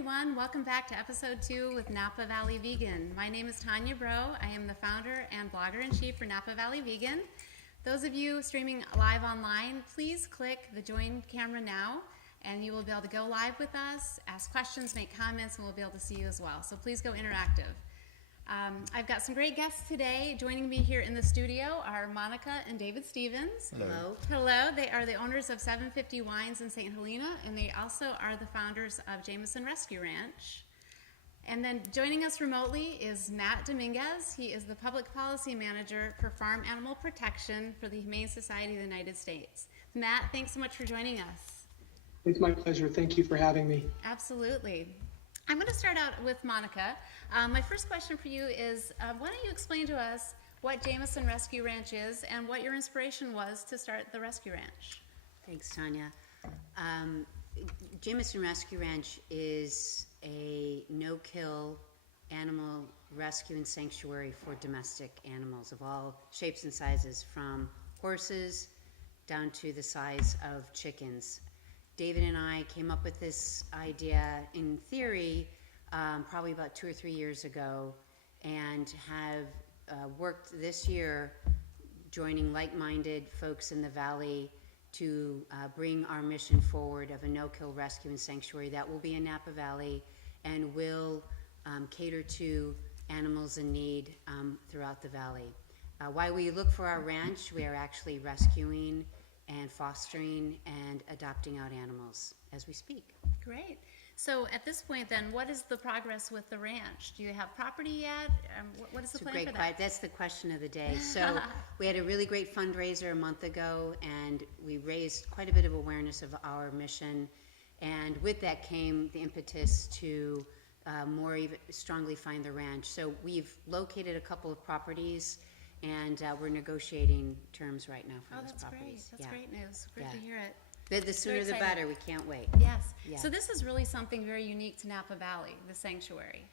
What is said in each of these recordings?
everyone, welcome back to episode 2 with Napa Valley Vegan. My name is Tonia Brow. I am the founder and blogger-in-chief for Napa Valley Vegan. Those of you streaming live online, please click the join camera now and you will be able to go live with us, ask questions, make comments, and we'll be able to see you as well. So please go interactive. I've got some great guests today. Joining me here in the studio are Monica and David Stevens. Hello. Hello. They are the owners of 750 Wines in St. Helena, and they also are the founders of Jameson Rescue Ranch. And then joining us remotely is Matt Dominguez. He is the Public Policy Manager for Farm Animal Protection for the Humane Society of the United States. Matt, thanks so much for joining us. It's my pleasure. Thank you for having me. Absolutely. I'm going to start out with Monica. My first question for you is, why don't you explain to us what Jameson Rescue Ranch is and what your inspiration was to start the Rescue Ranch? Thanks, Tanya. Jameson Rescue Ranch is a no-kill animal rescue and sanctuary for domestic animals of all shapes and sizes, from horses down to the size of chickens. David and I came up with this idea in theory probably about 2 or 3 years ago, and have worked this year joining like-minded folks in the Valley to bring our mission forward of a no-kill rescue and sanctuary that will be in Napa Valley and will cater to animals in need throughout the Valley. While we look for our ranch, we are actually rescuing and fostering and adopting out animals as we speak. Great. So at this point then, what is the progress with the ranch? Do you have property yet? What is the plan for that? That's the question of the day. So we had a really great fundraiser a month ago, and we raised quite a bit of awareness of our mission. And with that came the impetus to more even strongly find the ranch. So we've located a couple of properties, and we're negotiating terms right now for those properties. That's great news. Great to hear it. The sooner the better. We can't wait. Yes. Yeah. So this is really something very unique to Napa Valley, the sanctuary.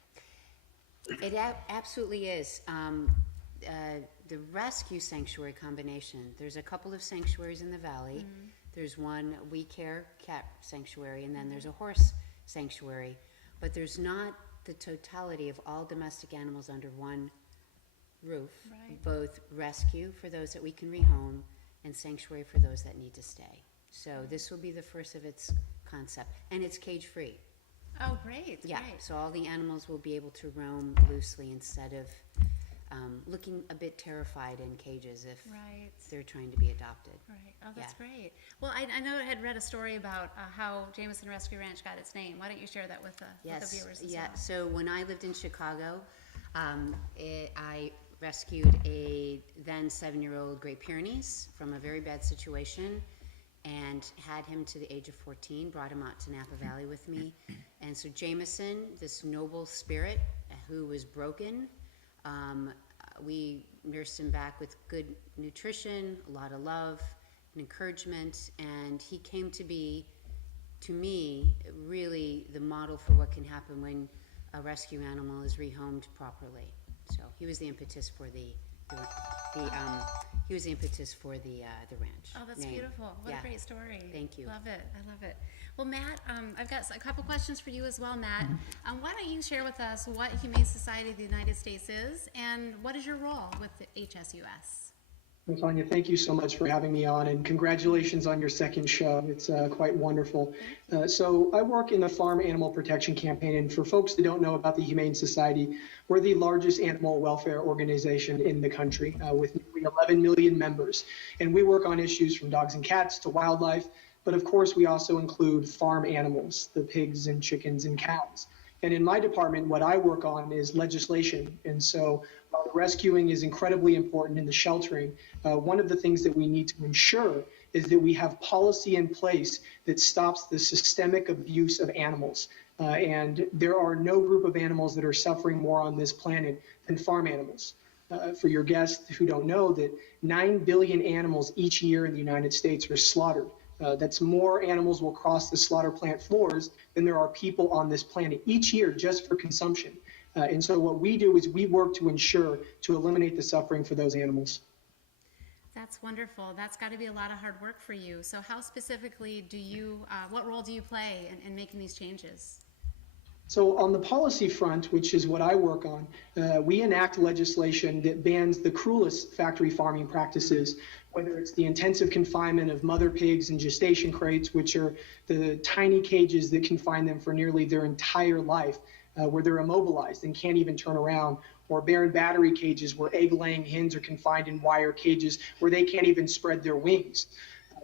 It absolutely is. The rescue sanctuary combination. There's a couple of sanctuaries in the valley. Mm-hmm. There's one We Care cat sanctuary, and then there's a horse sanctuary. But there's not the totality of all domestic animals under one roof. Right. Both rescue for those that we can rehome and sanctuary for those that need to stay. So this will be the first of its concept, and it's cage-free. Oh, great! Yeah, great. So all the animals will be able to roam loosely instead of looking a bit terrified in cages if they're trying to be adopted. Right. Oh, that's great. Well, I know I had read a story about how Jameson Rescue Ranch got its name. Why don't you share that with the viewers as well? So when I lived in Chicago, I rescued a then 7-year-old Great Pyrenees from a very bad situation, and had him to the age of 14, brought him out to Napa Valley with me. And so Jameson, this noble spirit who was broken, we nursed him back with good nutrition, a lot of love and encouragement, and he came to be, to me, really the model for what can happen when a rescue animal is rehomed properly. So he was the impetus for the ranch. Oh, that's name. Beautiful. What a great story. Thank you. Love it. I love it. Well, Matt, I've got a couple questions for you as well, Matt. Why don't you share with us what Humane Society of the United States is, and what is your role with the HSUS? Well, Tanya, thank you so much for having me on, and congratulations on your second show. It's quite wonderful. So I work in the Farm Animal Protection Campaign, and for folks that don't know about the Humane Society, we're the largest animal welfare organization in the country with nearly 11 million members. And we work on issues from dogs and cats to wildlife, but of course we also include farm animals, the pigs and chickens and cows. And in my department, what I work on is legislation. And so while the rescuing is incredibly important in the sheltering, one of the things that we need to ensure is that we have policy in place that stops the systemic abuse of animals. And there are no group of animals that are suffering more on this planet than farm animals. For your guests who don't know, that 9 billion animals each year in the United States are slaughtered. That's more animals will cross the slaughter plant floors than there are people on this planet each year just for consumption. And so what we do is we work to ensure to eliminate the suffering for those animals. That's wonderful. That's got to be a lot of hard work for you. So how specifically do you, what role do you play in making these changes? So on the policy front, which is what I work on, we enact legislation that bans the cruelest factory farming practices, whether it's the intensive confinement of mother pigs in gestation crates, which are the tiny cages that confine them for nearly their entire life, where they're immobilized and can't even turn around, or barren battery cages where egg-laying hens are confined in wire cages where they can't even spread their wings.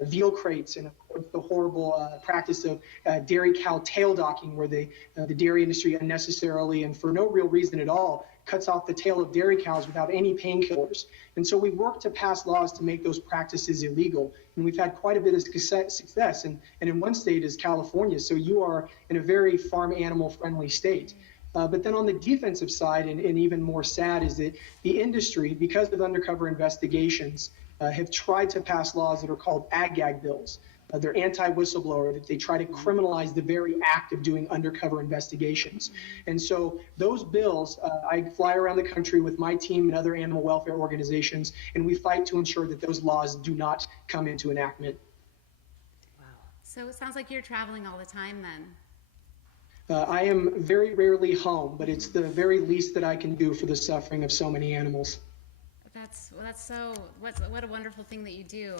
Veal crates, and of course the horrible practice of dairy cow tail docking, where the dairy industry unnecessarily and for no real reason at all cuts off the tail of dairy cows without any painkillers. And so we work to pass laws to make those practices illegal. And we've had quite a bit of success. And in one state is California. So you are in a very farm animal friendly state. But then on the defensive side, and even more sad, is that the industry, because of undercover investigations, have tried to pass laws that are called ag-gag bills. They're anti-whistleblower, that they try to criminalize the very act of doing undercover investigations. And so those bills, I fly around the country with my team and other animal welfare organizations, and we fight to ensure that those laws do not come into enactment. Wow. So it sounds like you're traveling all the time then. I am very rarely home, but it's the very least that I can do for the suffering of so many animals. What a wonderful thing that you do.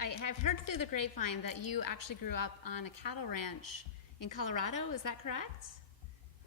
I have heard through the grapevine that you actually grew up on a cattle ranch in Colorado. Is that correct?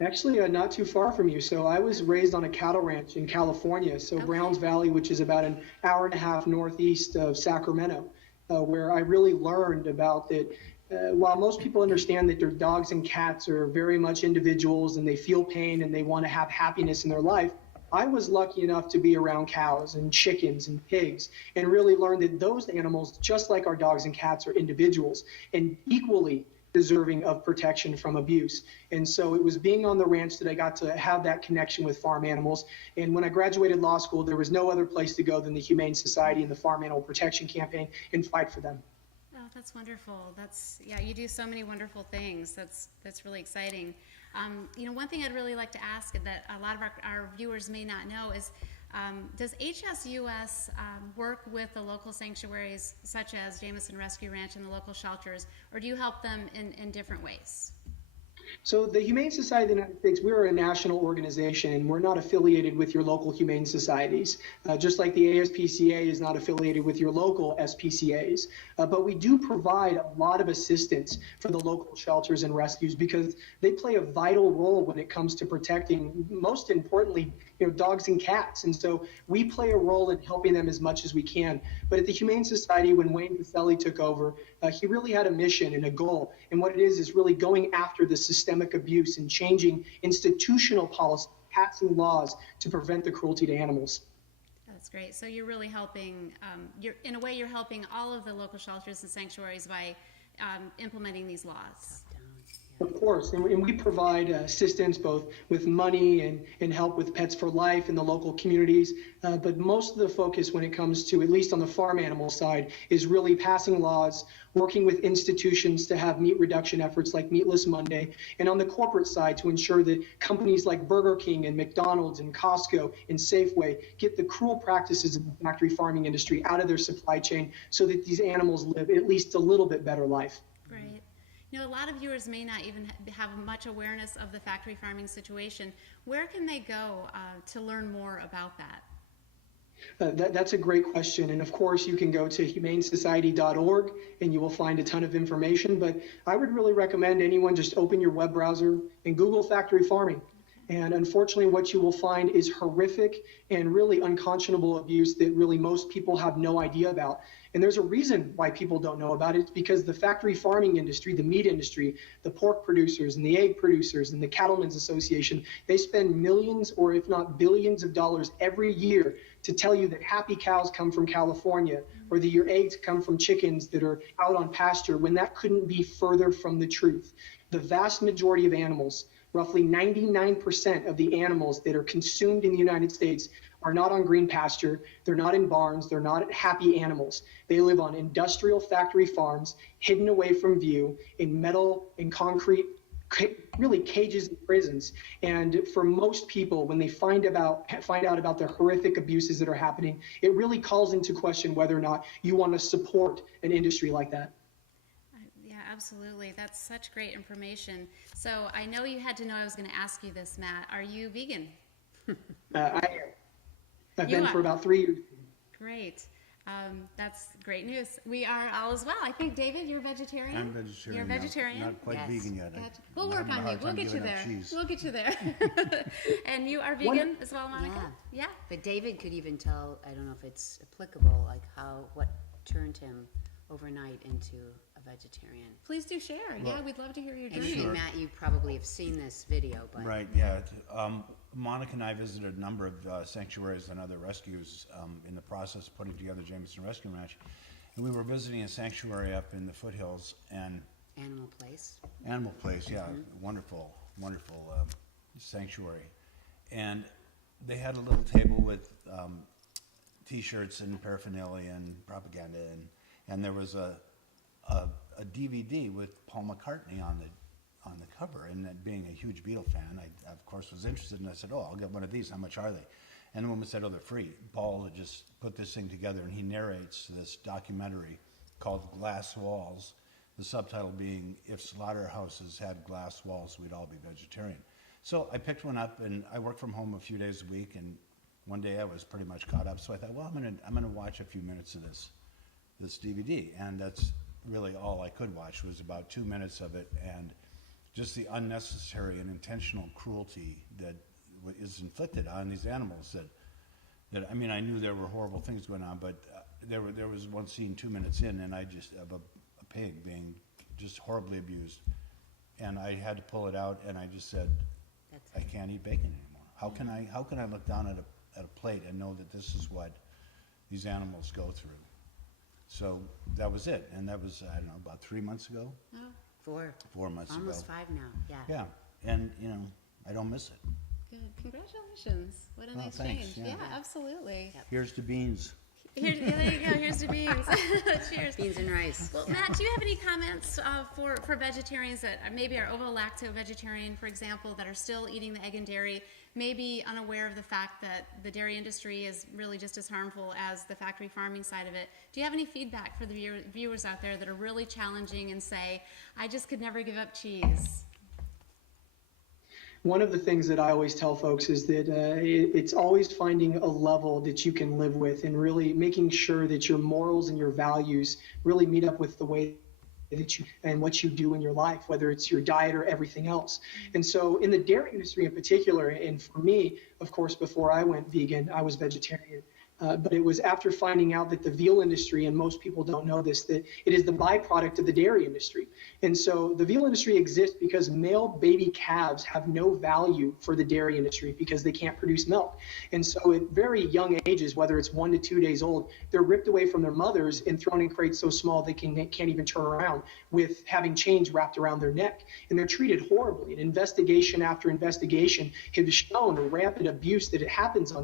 Actually, not too far from you. So I was raised on a cattle ranch in California, so Okay. Browns Valley, which is about an hour and a half northeast of Sacramento, where I really learned about that. While most people understand that their dogs and cats are very much individuals and they feel pain and they want to have happiness in their life, I was lucky enough to be around cows and chickens and pigs and really learned that those animals, just like our dogs and cats, are individuals and equally deserving of protection from abuse. And so it was being on the ranch that I got to have that connection with farm animals. And when I graduated law school, there was no other place to go than the Humane Society and the Farm Animal Protection Campaign and fight for them. Oh, that's wonderful. You do so many wonderful things. That's really exciting. One thing I'd really like to ask that a lot of our viewers may not know is, does HSUS work with the local sanctuaries such as Jameson Rescue Ranch and the local shelters, or do you help them in different ways? So the Humane Society of the United States, we're a national organization, and we're not affiliated with your local humane societies, just like the ASPCA is not affiliated with your local SPCAs. But we do provide a lot of assistance for the local shelters and rescues because they play a vital role when it comes to protecting, most importantly, dogs and cats. And so we play a role in helping them as much as we can. But at the Humane Society, when Wayne Pacelli took over, he really had a mission and a goal. And what it is really going after the systemic abuse and changing institutional policy, passing laws to prevent the cruelty to animals. That's great. So you're really helping, in a way, you're helping all of the local shelters and sanctuaries by implementing these laws. Of course, and we provide assistance both with money and help with Pets for Life in the local communities. But most of the focus when it comes to, at least on the farm animal side, is really passing laws, working with institutions to have meat reduction efforts like Meatless Monday, and on the corporate side to ensure that companies like Burger King and McDonald's and Costco and Safeway get the cruel practices of the factory farming industry out of their supply chain so that these animals live at least a little bit better life. Great. A lot of viewers may not even have much awareness of the factory farming situation. Where can they go to learn more about that? That's a great question. And of course, you can go to humanesociety.org and you will find a ton of information. But I would really recommend anyone just open your web browser and Google factory farming. And unfortunately, what you will find is horrific and really unconscionable abuse that really most people have no idea about. And there's a reason why people don't know about it. It's because the factory farming industry, the meat industry, the pork producers and the egg producers and the Cattlemen's Association, they spend millions or if not billions of dollars every year to tell you that happy cows come from California or that your eggs come from chickens that are out on pasture, when that couldn't be further from the truth. The vast majority of animals, roughly 99% of the animals that are consumed in the United States, are not on green pasture, they're not in barns, they're not happy animals. They live on industrial factory farms, hidden away from view, in metal and concrete, really cages and prisons. And for most people, when they find out about the horrific abuses that are happening, it really calls into question whether or not you want to support an industry like that. Yeah, Absolutely. That's such great information. So I know you had to know I was going to ask you this, Matt. Are you vegan? I've You been are. for about 3 years. Great. That's great news. We are all as well. I think, David, you're vegetarian? I'm vegetarian. You're now. vegetarian? Not quite Yes. vegan yet. Gotcha. We'll work I'm having a on you. hard We'll time get you giving up there. cheese. We'll get you there. And you are vegan as well, Monica? Yeah. But David could even tell, I don't know if it's applicable, like what turned him overnight into a vegetarian. Please do share. Yeah, we'd love to hear your And, journey. and Matt, you probably have seen this video, but Right, yeah. Monica and I visited a number of sanctuaries and other rescues in the process of putting together Jameson Rescue Ranch. And we were visiting a sanctuary up in the foothills and Animal Place. Animal Place, yeah, wonderful, wonderful sanctuary. And they had a little table with T-shirts and paraphernalia and propaganda, and there was a DVD with Paul McCartney on the cover. And that being a huge Beatle fan, I of course was interested, and I said, "Oh, I'll get one of these. How much are they?" And the woman said, "Oh, they're free." Paul had just put this thing together, and he narrates this documentary called Glass Walls, the subtitle being, "If slaughterhouses had glass walls, we'd all be vegetarian." So I picked one up, and I work from home a few days a week, and one day I was pretty much caught up, so I thought, well, I'm gonna watch a few minutes of this DVD, and that's really all I could watch was about 2 minutes of it, and just the unnecessary and intentional cruelty that is inflicted on these animals. That I mean, I knew there were horrible things going on, but there was one scene 2 minutes in, and I just of a pig being just horribly abused, and I had to pull it out, and I just said, I can't eat bacon anymore. How can I look down at a plate and know that this is what these animals go through? So that was it, and that was, I don't know, about 3 months ago. Oh, 4 months almost ago. 5 now, yeah. Yeah, and I don't miss it. Good. Congratulations. What a nice thanks, change. yeah. Yeah, absolutely. Here's to beans. Here, yeah, there you go. Here's to beans. Cheers. Beans and rice. Well, Matt, do you have any comments for vegetarians that maybe are ovo-lacto-vegetarian, for example, that are still eating the egg and dairy, maybe unaware of the fact that the dairy industry is really just as harmful as the factory farming side of it? Do you have any feedback for the viewers out there that are really challenging and say, I just could never give up cheese? One of the things that I always tell folks is that it's always finding a level that you can live with and really making sure that your morals and your values really meet up with the way that you and what you do in your life, whether it's your diet or everything else. And so in the dairy industry in particular, and for me, of course, before I went vegan, I was vegetarian. But it was after finding out that the veal industry, and most people don't know this, that it is the byproduct of the dairy industry. And so the veal industry exists because male baby calves have no value for the dairy industry because they can't produce milk. And so at very young ages, whether it's 1 to 2 days old, they're ripped away from their mothers and thrown in crates so small they can't even turn around, with having chains wrapped around their neck. And they're treated horribly. And investigation after investigation has shown rampant abuse that it happens in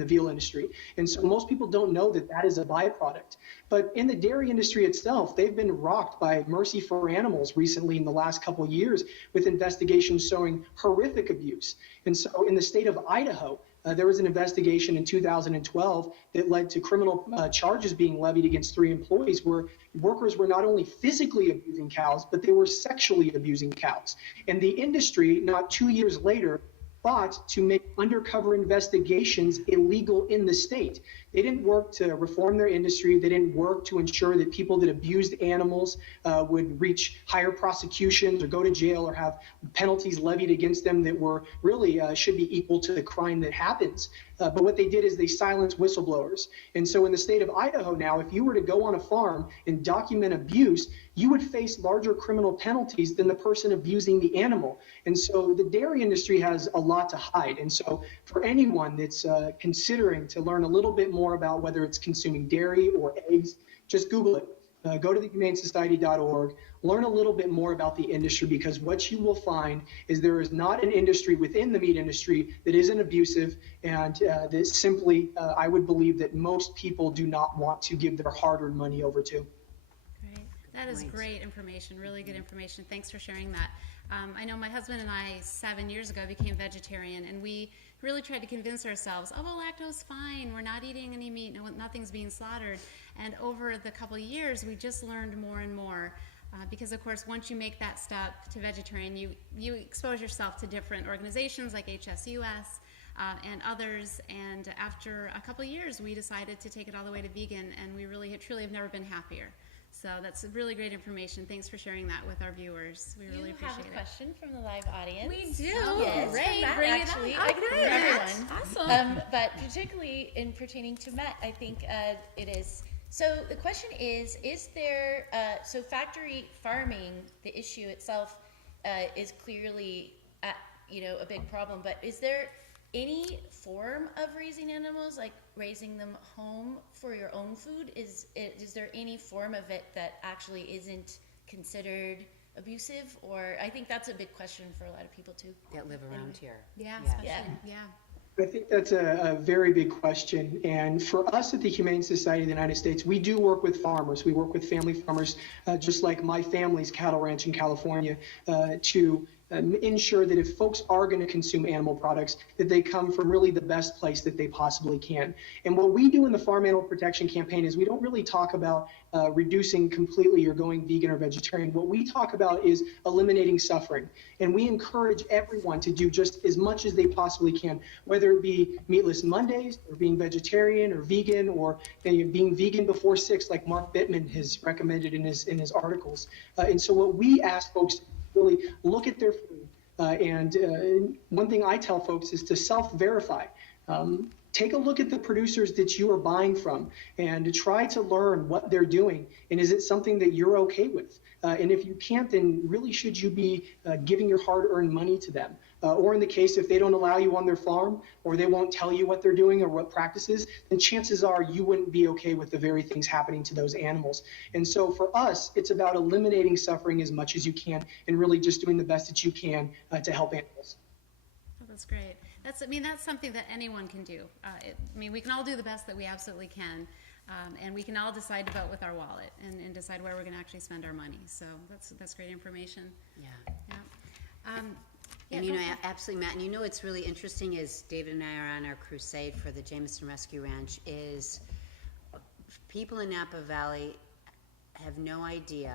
the veal industry. And so most people don't know that that is a byproduct. But in the dairy industry itself, they've been rocked by Mercy for Animals recently in the last couple of years with investigations showing horrific abuse. And so in the state of Idaho, there was an investigation in 2012 that led to criminal charges being levied against 3 employees where workers were not only physically abusing cows, but they were sexually abusing cows. And the industry, not 2 years later, fought to make undercover investigations illegal in the state. They didn't work to reform their industry. They didn't work to ensure that people that abused animals would reach higher prosecutions or go to jail or have penalties levied against them that were really should be equal to the crime that happens. But what they did is they silenced whistleblowers. And so in the state of Idaho now, if you were to go on a farm and document abuse, you would face larger criminal penalties than the person abusing the animal. And so the dairy industry has a lot to hide. And so for anyone that's considering to learn a little bit more about whether it's consuming dairy or eggs, just Google it. Go to the humanesociety.org, learn a little bit more about the industry, because what you will find is there is not an industry within the meat industry that isn't abusive, and that simply, I would believe that most people do not want to give their hard-earned money over to. Great. That is great information, really good information. Thanks for sharing that. I know my husband and I 7 years ago became vegetarian, and we really tried to convince ourselves, oh, well, lactose fine, we're not eating any meat, nothing's being slaughtered. And over the couple of years, we just learned more and more Because of course, once you make that step to vegetarian, you expose yourself to different organizations like HSUS and others. And after a couple of years, we decided to take it all the way to vegan, and we really truly have never been happier. So that's really great information. Thanks for sharing that with our viewers. We really appreciate it. You have a question from the live audience. We do. Yes, Great. Matt, Bring actually. it on. I can Okay. everyone. Awesome. But particularly in pertaining to Matt, I think it is. So the question is there, so factory farming, the issue itself is clearly, a big problem, but is there any form of raising animals, like raising them home for your own food? Is there any form of it that actually isn't considered abusive? Or I think that's a big question for a lot of people too. That live around here. Yeah, Yeah. especially. Yeah. I think that's a very big question. And for us at the Humane Society of the United States, we do work with farmers. We work with family farmers, just like my family's cattle ranch in California, to ensure that if folks are going to consume animal products, that they come from really the best place that they possibly can. And what we do in the Farm Animal Protection Campaign is we don't really talk about reducing completely or going vegan or vegetarian. What we talk about is eliminating suffering. And we encourage everyone to do just as much as they possibly can, whether it be meatless Mondays or being vegetarian or vegan or being vegan before 6, like Mark Bittman has recommended in his articles. And so what we ask folks to really look at their food. And one thing I tell folks is to self-verify. Take a look at the producers that you are buying from and to try to learn what they're doing. And is it something that you're okay with? And if you can't, then really should you be giving your hard-earned money to them? Or in the case, if they don't allow you on their farm or they won't tell you what they're doing or what practices, then chances are you wouldn't be okay with the very things happening to those animals. And so for us, it's about eliminating suffering as much as you can and really just doing the best that you can to help animals. Oh, that's great. That's something that anyone can do. We can all do the best that we absolutely can. And we can all decide to vote with our wallet and decide where we're going to actually spend our money. So that's great information. Yeah. Yeah. And absolutely, Matt. And what's really interesting is David and I are on our crusade for the Jameson Rescue Ranch. Is people in Napa Valley have no idea.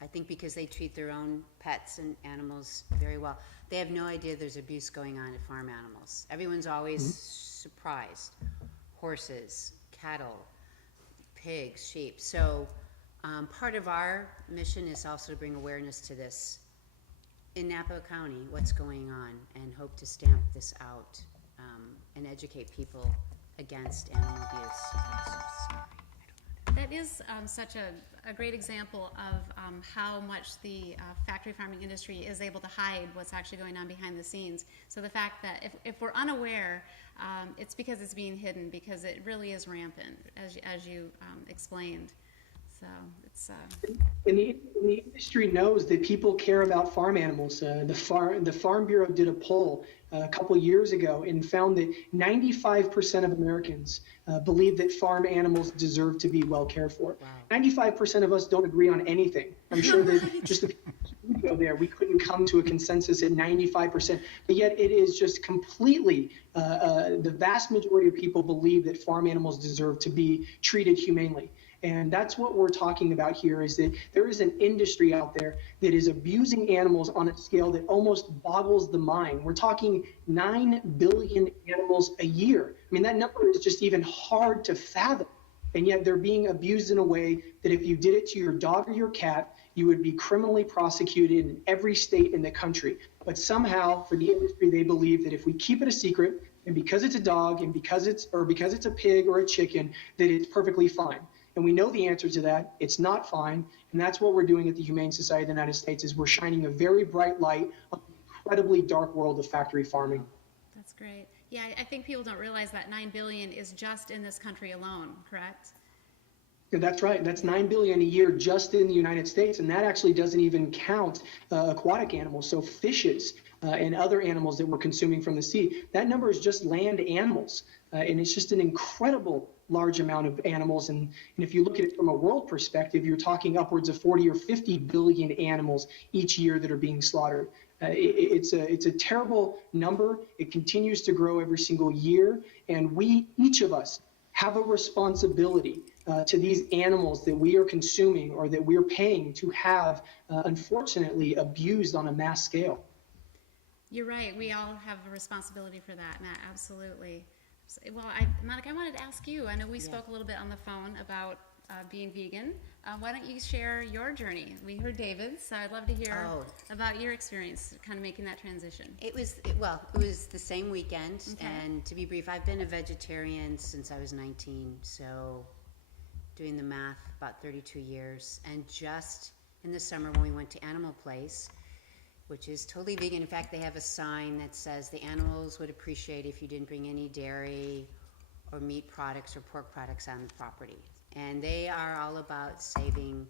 I think because they treat their own pets and animals very well, they have no idea there's abuse going on at farm animals. Everyone's always surprised. Horses, cattle, pigs, sheep. So part of our mission is also to bring awareness to this in Napa County, what's going on, and hope to stamp this out and educate people against animal abuse. That is such a great example of how much the factory farming industry is able to hide what's actually going on behind the scenes. So the fact that if we're unaware, it's because it's being hidden, because it really is rampant, as you explained. So it's And the industry knows that people care about farm animals. The Farm Bureau did a poll a couple years ago and found that 95% of Americans believe that farm animals deserve to be well cared for. Wow. 95% of us don't agree on anything. I'm sure that just a few ago there, we couldn't come to a consensus at 95%, but yet it is just completely, the vast majority of people believe that farm animals deserve to be treated humanely. And that's what we're talking about here, is that there is an industry out there that is abusing animals on a scale that almost boggles the mind. We're talking 9 billion animals a year. I mean, that number is just even hard to fathom. And yet they're being abused in a way that if you did it to your dog or your cat, you would be criminally prosecuted in every state in the country. But somehow, for the industry, they believe that if we keep it a secret, and because it's a dog, and because it's a pig or a chicken, that it's perfectly fine. And we know the answer to that. It's not fine. And that's what we're doing at the Humane Society of the United States, is we're shining a very bright light on the incredibly dark world of factory farming. That's great. Yeah, I think people don't realize that 9 billion is just in this country alone, correct? Yeah, that's right. That's 9 billion a year just in the United States. And that actually doesn't even count aquatic animals. So fishes and other animals that we're consuming from the sea. That number is just land animals. And it's just an incredible large amount of animals. And if you look at it from a world perspective, you're talking upwards of 40 or 50 billion animals each year that are being slaughtered. It's a terrible number. It continues to grow every single year. And each of us have a responsibility to these animals that we are consuming or that we're paying to have, unfortunately, abused on a mass scale. You're right. We all have a responsibility for that, Matt. Absolutely. Well, Monica, I wanted to ask you. I know we spoke a little bit on the phone about being vegan. Why don't you share your journey? We heard David's, so I'd love to hear about your experience kind of making that transition. It was the same weekend, and to be brief, I've been a vegetarian since I was 19, so doing the math, about 32 years. And just in the summer when we went to Animal Place, which is totally vegan. In fact, they have a sign that says the animals would appreciate if you didn't bring any dairy or meat products or pork products on the property. And they are all about saving,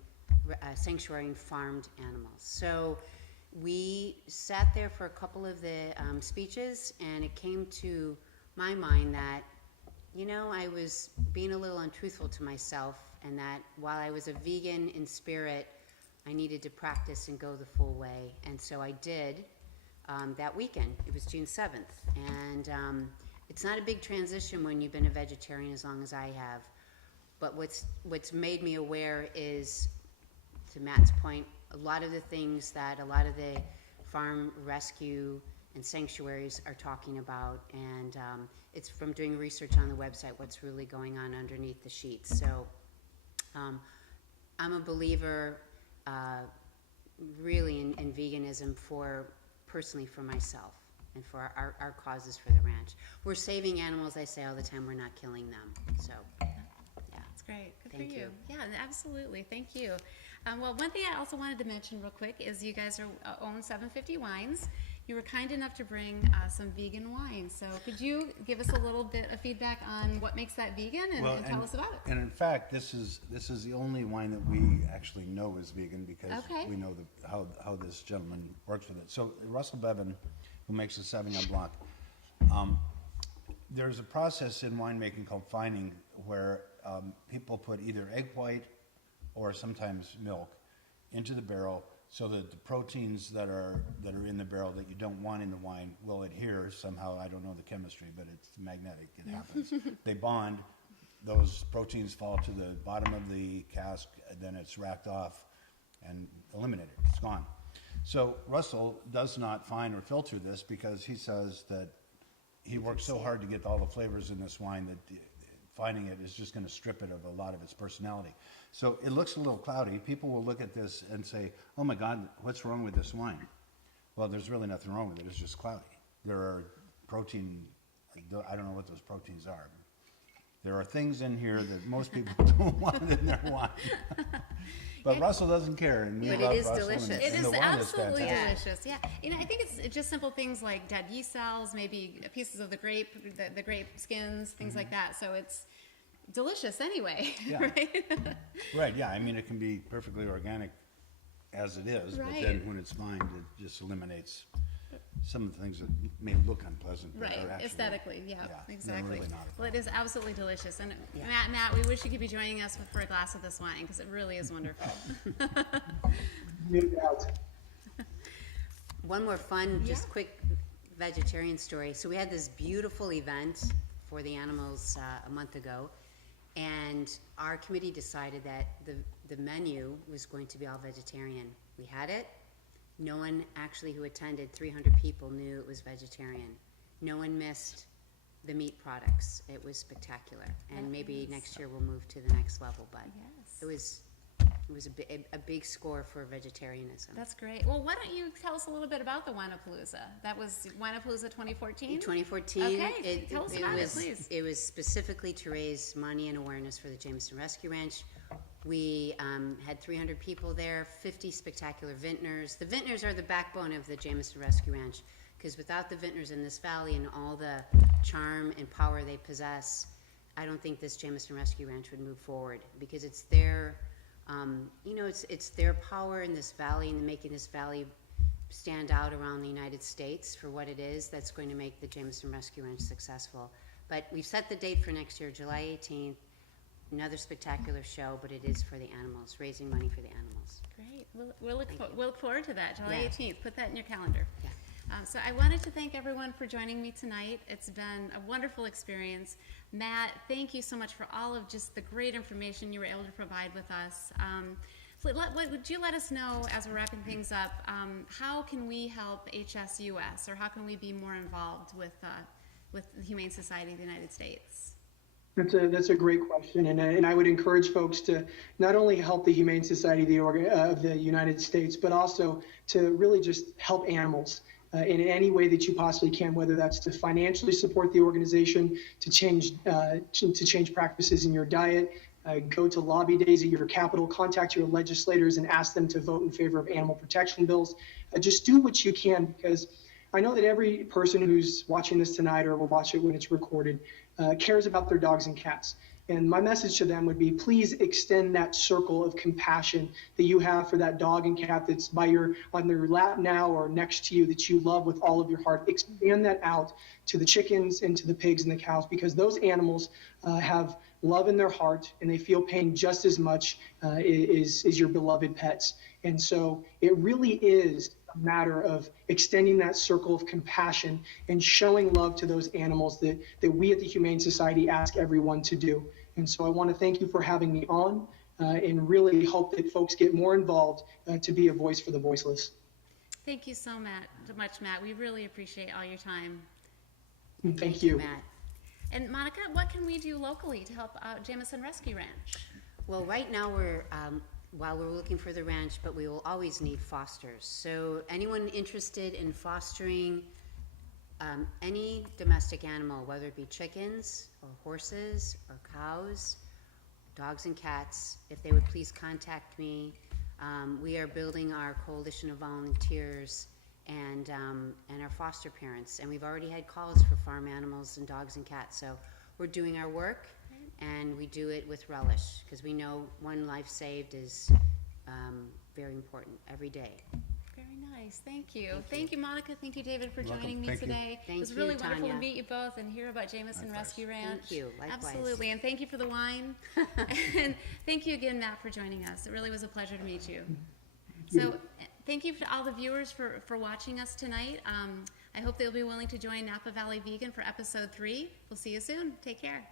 sanctuarying farmed animals. So we sat there for a couple of the speeches, and it came to my mind that, I was being a little untruthful to myself, and that while I was a vegan in spirit, I needed to practice and go the full way. And so I did that weekend. It was June 7th. And it's not a big transition when you've been a vegetarian as long as I have. But what's made me aware is, to Matt's point, a lot of the things that a lot of the farm rescue and sanctuaries are talking about, and it's from doing research on the website, what's really going on underneath the sheets. So I'm a believer really in veganism personally for myself and for our causes for the ranch. We're saving animals, I say all the time, we're not killing them. So That's great. Good Thank for you. you. Yeah, absolutely. Thank you. Well, one thing I also wanted to mention real quick is you guys own 750 Wines. You were kind enough to bring some vegan wine. So could you give us a little bit of feedback on what makes that vegan and tell us about it? And in fact, this is the only wine that we actually know is vegan because we know how this gentleman works with it. So Russell Bevan, who makes the Sauvignon Blanc, there's a process in winemaking called fining where people put either egg white or sometimes milk into the barrel so that the proteins that are in the barrel that you don't want in the wine will adhere somehow. I don't know the chemistry, but it's magnetic. It happens. They bond. Those proteins fall to the bottom of the cask, and then it's racked off and eliminated. It's gone. So Russell does not fine or filter this because he says that he works so hard to get all the flavors in this wine that finding it is just going to strip it of a lot of its personality. So it looks a little cloudy. People will look at this and say, oh my God, what's wrong with this wine? Well, there's really nothing wrong with it. It's just cloudy. There are protein, I don't know what those proteins are. There are things in here that most people don't want in their wine. But Russell doesn't care. And But it is delicious. It is absolutely fantastic. delicious. Yeah, I think it's just simple things like dead yeast cells, maybe pieces of the grape, the grape skins, things like that. So it's delicious anyway, right? Right. Yeah. I mean, it can be perfectly organic as it is, but then when it's mined, it just eliminates some of the things that may look unpleasant. But Right, actually, aesthetically, exactly. Really not. Well, it is absolutely delicious. And Matt, we wish you could be joining us for a glass of this wine because it really is wonderful. No doubt. One more fun, just quick vegetarian story. So we had this beautiful event for the animals a month ago, and our committee decided that the menu was going to be all vegetarian. We had it. No one actually who attended, 300 people, knew it was vegetarian. No one missed the meat products. It was spectacular. And maybe next year we'll move to the next level, but it was a big score for vegetarianism. That's great. Well, why don't you tell us a little bit about the Winepalooza? That was Winepalooza 2014? 2014. Okay, tell us about it, please. It was specifically to raise money and awareness for the Jameson Rescue Ranch. We had 300 people there, 50 spectacular vintners. The vintners are the backbone of the Jameson Rescue Ranch, because without the vintners in this valley and all the charm and power they possess, I don't think this Jameson Rescue Ranch would move forward, because it's their, it's their power in this valley and making this valley stand out around the United States for what it is that's going to make the Jameson Rescue Ranch successful. But we've set the date for next year, July 18th. Another spectacular show, but it is for the animals, raising money for the animals. Great. We'll look forward to that, July 18th. Put that in your calendar. Yeah. So I wanted to thank everyone for joining me tonight. It's been a wonderful experience. Matt, thank you so much for all of just the great information you were able to provide with us. Would you let us know, as we're wrapping things up, how can we help HSUS, or how can we be more involved with the Humane Society of the United States? That's a great question, and I would encourage folks to not only help the Humane Society of the United States, but also to really just help animals in any way that you possibly can, whether that's to financially support the organization, to change practices in your diet, go to lobby days at your Capitol, contact your legislators and ask them to vote in favor of animal protection bills. Just do what you can, because I know that every person who's watching this tonight or will watch it when it's recorded cares about their dogs and cats. And my message to them would be, please extend that circle of compassion that you have for that dog and cat that's on their lap now or next to you, that you love with all of your heart. Expand that out to the chickens and to the pigs and the cows, because those animals have love in their heart and they feel pain just as much as your beloved pets. And so it really is a matter of extending that circle of compassion and showing love to those animals that we at the Humane Society ask everyone to do. And so I want to thank you for having me on and really hope that folks get more involved to be a voice for the voiceless. Thank you so much, Matt. We really appreciate all your time. Thank you, Matt. And Monica, what can we do locally to help out Jameson Rescue Ranch? Well, right now while we're looking for the ranch, but we will always need fosters. So anyone interested in fostering any domestic animal, whether it be chickens or horses or cows, dogs and cats, if they would please contact me. We are building our coalition of volunteers and our foster parents, and we've already had calls for farm animals and dogs and cats. So we're doing our work, and we do it with relish, because we know one life saved is very important every day. Very nice. Thank you. Thank you, Monica. Thank you, David, for joining me Thank you. today. Thank it was you, really wonderful to Tonia. meet you both and hear about Jameson Likewise. Rescue Ranch. Thank you. Likewise. Absolutely. And thank you for the wine. And thank you again, Matt, for joining us. It really was a pleasure to meet you. So thank you to all the viewers for watching us tonight. I hope they'll be willing to join Napa Valley Vegan for episode 3. We'll see you soon. Take care.